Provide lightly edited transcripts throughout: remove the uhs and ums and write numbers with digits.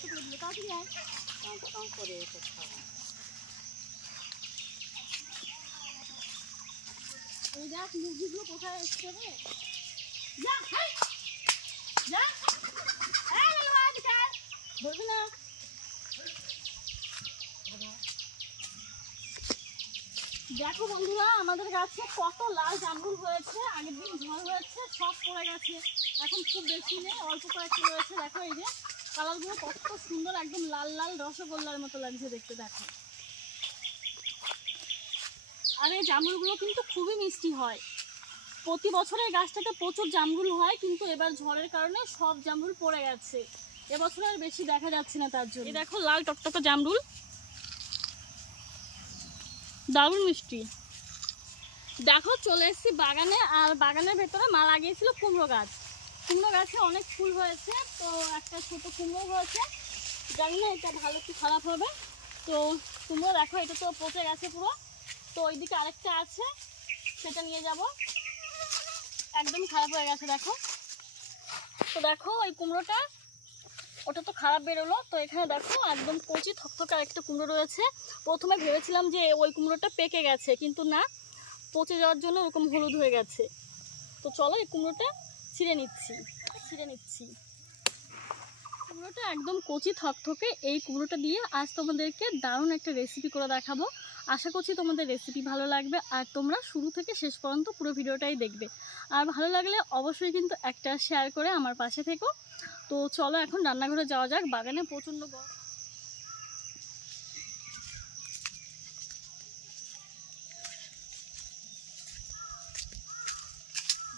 নষ্ট করে দিল। তাড়াতাড়ি আয়। করে এই দেখ মুরগিগুলো কোথায় এসছে রে। যা যা বলবি না। দেখো বন্ধুরা, আমাদের গাছে কত লাল জামরুল হয়েছে। আগের দিন ঝড় হয়েছে, সব পড়ে গেছে। এখন খুব বেশি নেই, অল্প কয়েকটা রয়েছে। দেখো এই যে কালারগুলো কত সুন্দর, একদম লাল লাল রসগোল্লার মতো লাগছে দেখতে। দেখো, আর এই জামরুলগুলো কিন্তু খুবই মিষ্টি হয়। প্রতি বছরের গাছটাতে প্রচুর জামরুল হয়, কিন্তু এবার ঝড়ের কারণে সব জামরুল পড়ে গেছে। এবছর আর বেশি দেখা যাচ্ছে না, তার জন্য। এই দেখো লাল টকটকে জামরুল, দারুণ মিষ্টি। দেখো চলে এসেছি বাগানে, আর বাগানের ভেতরে মা লাগিয়েছিল কুমড়ো গাছ। কুমড়ো গাছে অনেক ফুল হয়েছে, তো একটা ছোট কুমড়ো হয়েছে। জানি না এটা ভালো কি খারাপ হবে। তো কুমড়ো দেখো, এটা তো পচে গেছে পুরো। তো ওইদিকে আরেকটা আছে, সেটা নিয়ে যাব। একদম খারাপ হয়ে গেছে দেখো। তো দেখো ওই কুমড়োটা, ওটা তো খারাপ বেরোলো। তো এখানে দেখো একদম কচি থকথকে আরেকটা কুমড়ো রয়েছে। প্রথমে ভেবেছিলাম যে ওই কুমড়োটা পেকে গেছে, কিন্তু না, পচে যাওয়ার জন্য ওরকম হলুদ হয়ে গেছে। তো চলো এই কুমড়োটা ছিঁড়ে নিচ্ছি। কুমড়োটা একদম কচি থকথকে। এই কুমড়োটা দিয়ে আজ তোমাদেরকে দারুণ একটা রেসিপি করে দেখাবো। আশা করছি তোমাদের রেসিপি ভালো লাগবে, আর তোমরা শুরু থেকে শেষ পর্যন্ত পুরো ভিডিওটাই দেখবে। আর ভালো লাগলে অবশ্যই কিন্তু একটা শেয়ার করে আমার পাশে থেকো। তো চলো এখন রান্নাঘরে যাওয়া যাক। বাগানে প্রচণ্ড গরম।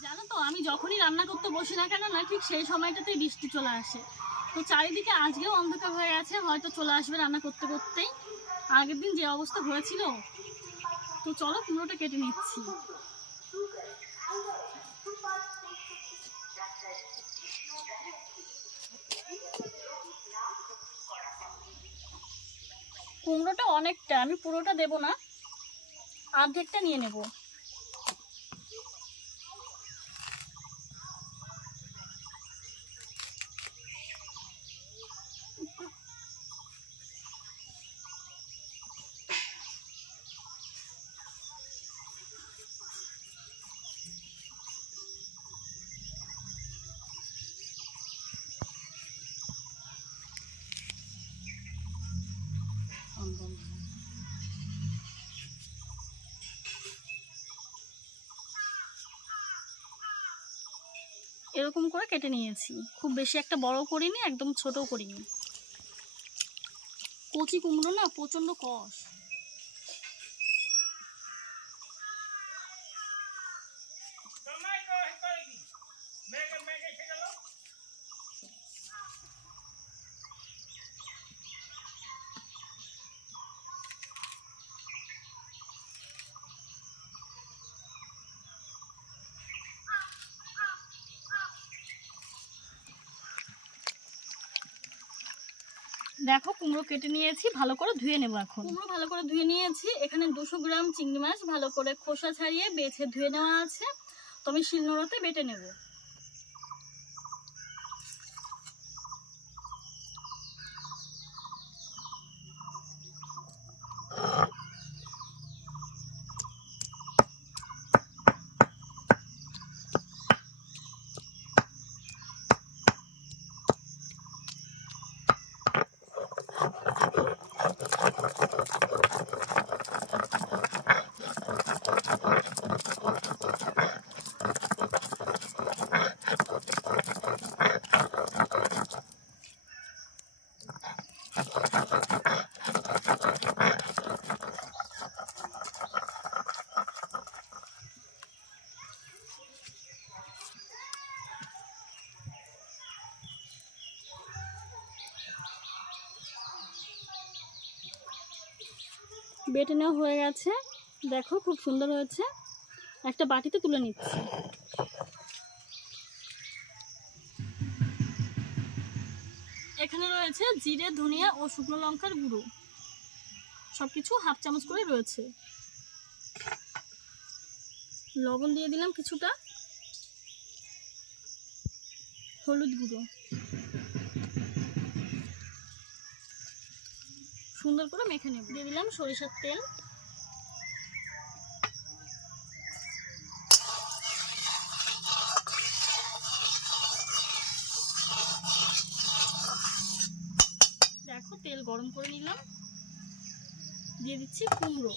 জানো তো, আমি যখনই রান্না করতে বসি না কেন, না ঠিক সেই সময়টাতেই বৃষ্টি চলে আসে। তো চারিদিকে আজকেও অন্ধকার হয়ে গেছে, হয়তো চলে আসবে রান্না করতে করতেই। আগের দিন যে অবস্থা হয়েছিল। তো চলো কুমড়োটা কেটে নিচ্ছি। কুমড়োটা অনেকটা, আমি পুরোটা দেব না, অর্ধেকটা নিয়ে নেব। এরকম করে কেটে নিয়েছি, খুব বেশি একটা বড় করিনি, একদম ছোটও করিনি। কচি কুমড়ো না, প্রচন্ড কষ। দেখো কুমড়ো কেটে নিয়েছি, ভালো করে ধুয়ে নেবো। এখন কুমড়ো ভালো করে ধুয়ে নিয়েছি। এখানে 200 গ্রাম চিংড়ি মাছ ভালো করে খোসা ছাড়িয়ে বেছে ধুয়ে নেওয়া আছে। তো আমি শিলনোড়াতে বেটে নেব। বেটে নেওয়া হয়ে গেছে, দেখো খুব সুন্দর হয়েছে। একটা বাটিতে তুলে নিচ্ছি। এখানে রয়েছে জিরে, ধনিয়া ও শুকনো লঙ্কার গুঁড়ো, সবকিছু হাফ চামচ করে রয়েছে। লবণ দিয়ে দিলাম কিছুটা, হলুদ গুঁড়ো, সুন্দর করে মেখে নেব। দিয়ে দিলাম সরিষার তেল, দেখো তেল গরম করে নিলাম। দিয়ে দিচ্ছি কুমড়ো,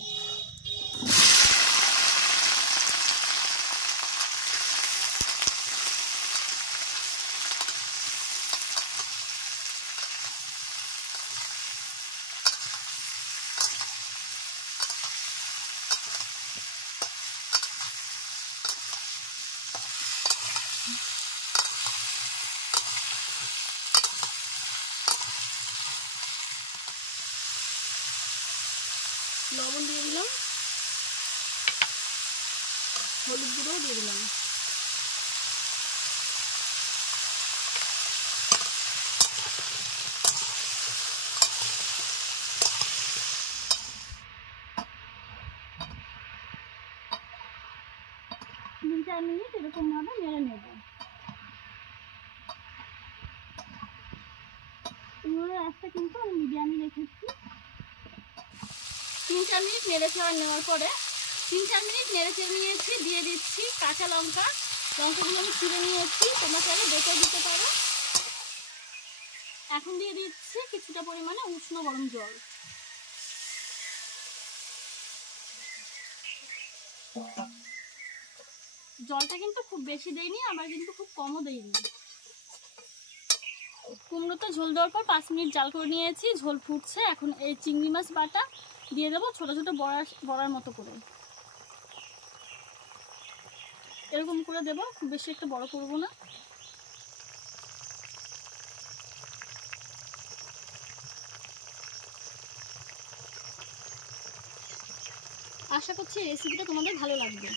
লবণ দিয়ে দিলাম, হলুদ গুঁড়ো দিয়ে দিলাম। তিন চার মিনিট এরকম ভাবে নেড়ে নেব। রাস্তা কিন্তু আমি মিডিয়ামে রেখেছি। 3-4 মিনিট নেওয়ার পরে 3-4 মিনিট নেড়ে চেড়ে নিয়েছি। দিয়ে দিচ্ছি কাঁচা লঙ্কা, লঙ্কাগুলো আমি ছিঁড়ে নিয়েছি, তোমরা চাইলে বেটে দিতে পারো। এখন দিয়ে দিচ্ছি কিছুটা পরিমাণে উষ্ণ গরম জল। জলটা কিন্তু খুব বেশি দেইনি, আবার কিন্তু খুব কমও দেইনি। কুমড়োতে ঝোল দেওয়ার পর 5 মিনিট জাল করে নিয়েছি, ঝোল ফুটছে। এখন এই চিংড়ি মাছ বাটা দিয়ে দেবো ছোট ছোট বড়ার মতো করে, এরকম করে দেবো, খুব বেশি একটা বড় করবো না। আশা করছি এই রেসিপিটা তোমাদের ভালো লাগবে।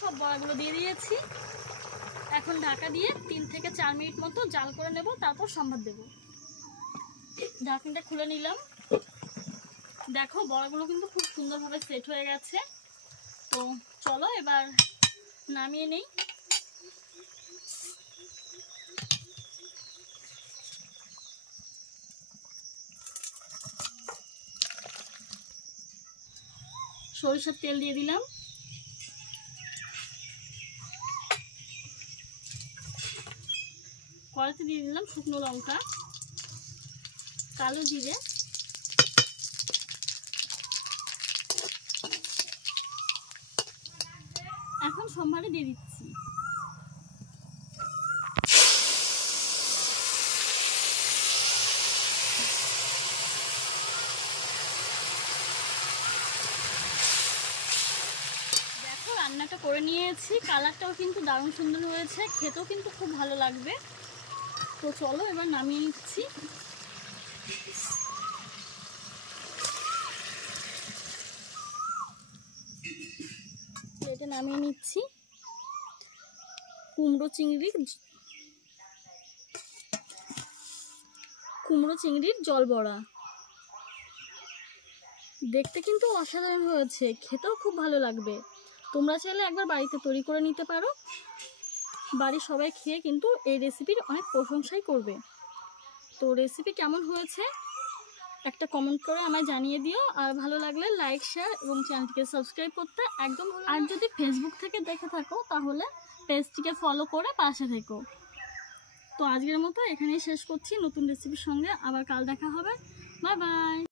সব বড়াগুলো দিয়ে দিয়েছি। এখন ঢাকা দিয়ে 3 থেকে 4 মিনিট মতো জাল করে নেব, তারপর সম্বাদ দেব। ঢাকনাটা খুলে নিলাম। দেখো বড়াগুলো কিন্তু খুব সুন্দরভাবে সেট হয়ে গেছে। তো চলো এবার নামিয়ে নেই। সরিষার তেল দিয়ে দিলাম, কড়াইতে দিয়ে দিলাম শুকনো লঙ্কা, কালো জিরে, এখন সম্বারে দিয়ে দিচ্ছি। দেখো রান্নাটা করে নিয়েছি, কালারটাও কিন্তু দারুণ সুন্দর হয়েছে, খেতেও কিন্তু খুব ভালো লাগবে। তো চলো এবার নামিয়ে নিচ্ছি। প্লেটে নামিয়ে নিচ্ছি। কুমড়ো চিংড়ির জল বড়া দেখতে কিন্তু অসাধারণ হয়েছে, খেতেও খুব ভালো লাগবে। তোমরা চাইলে একবার বাড়িতে তৈরি করে নিতে পারো। বাড়ির সবাই খেয়ে কিন্তু এই রেসিপির অনেক প্রশংসাই করবে। তো রেসিপি কেমন হয়েছে একটা কমেন্ট করে আমায় জানিয়ে দিও। আর ভালো লাগলে লাইক, শেয়ার এবং চ্যানেলটিকে সাবস্ক্রাইব করতে একদম ভুলো না। আর যদি ফেসবুক থেকে দেখে থাকো তাহলে পেজটিকে ফলো করে পাশে থেকো। তো আজকের মতো এখানেই শেষ করছি। নতুন রেসিপির সঙ্গে আবার কাল দেখা হবে। Bye bye.